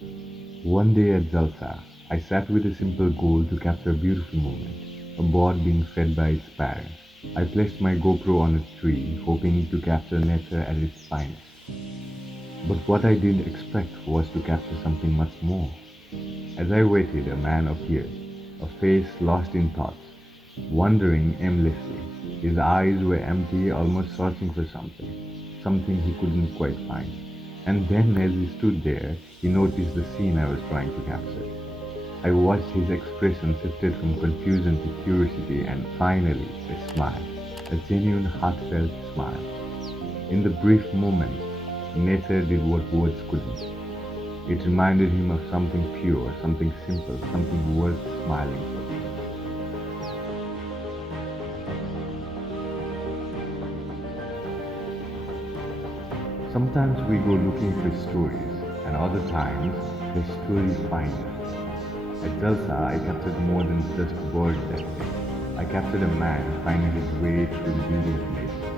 One day at Jalsa, I sat with a simple goal to capture a beautiful moment, a bird being fed by its parents. I placed my GoPro on a tree, hoping to capture nature at its finest. But what I didn't expect was to capture something much more. As I waited, a man appeared, a face lost in thoughts, wandering aimlessly. His eyes were empty, almost searching for something he couldn't quite find. And then, as he stood there, he noticed the scene I was trying to capture. I watched his expression shifted from confusion to curiosity and finally a smile, a genuine, heartfelt smile. In the brief moment, nature did what words couldn't. It reminded him of something pure, something simple, something worth smiling for. Sometimes we go looking for stories, and other times the stories find us. At Jalsa, I captured more than just birds that day. I captured a man finding his way through the beauty of nature.